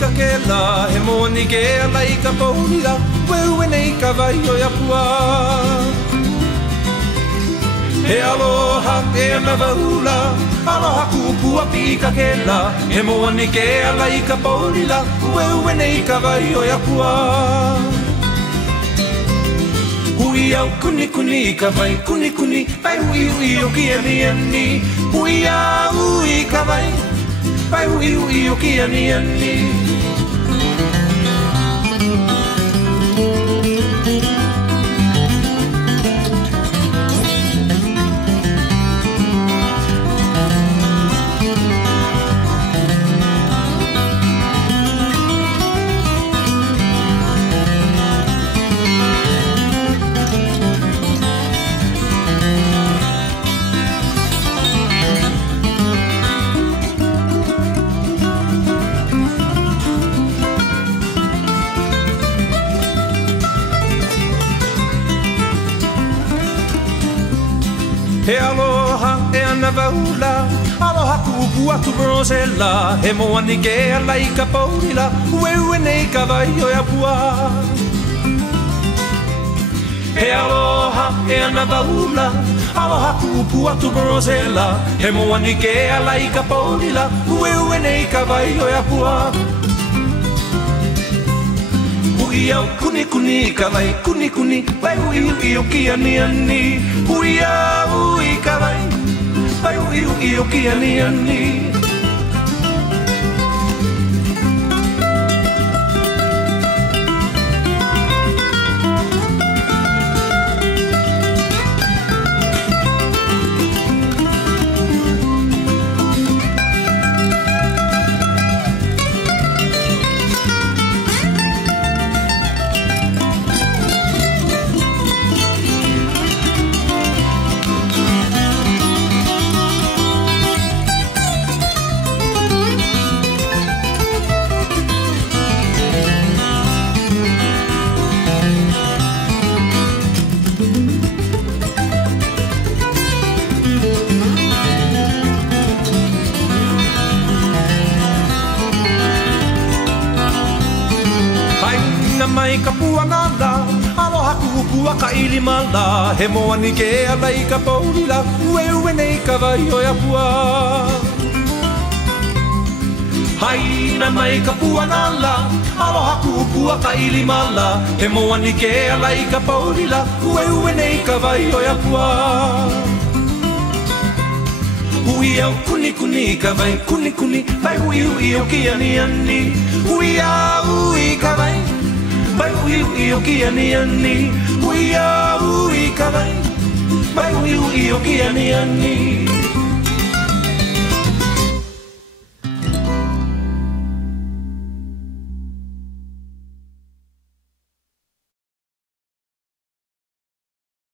pika ke la he moni ke ala I ka paulila weu nei ka vai o ia pua he aloha e na vaula aloha kupua pika ke la he moni ke ala I ka paulila weu nei ka vai o ia pua hui au kuni kuni ka vai kuni kuni pai hui hui o ki ani ani hui au I ka vai pai hui hui o ki ani ani he aloha e ana vaula aloha kupu atu rosela he moani ke ala I ka paulila weu nei ka vai o ia pua he aloha e ana vaula aloha kupu atu rosela he moani ke ala I ka paulila weu nei ka vai o ia pua hui au kuni kuni ka vai kuni kuni vai hui hui o ki ani ani hui au I ka vai vai hui hui o ki ani ani mai ka puanala aloha kupua ka ilimala he moani ke ala I ka paulila weu nei ka vai o ia pua haina mai ka puanala aloha kupua ka ilimala he moani ke ala I ka paulila weu nei ka vai o ia pua hui au kuni kuni ka vai kuni kuni vai hui hui o ki ani ani hui au I ka vai vai hui hui o ki ani ani hui au I ka vai vai hui hui o ki ani ani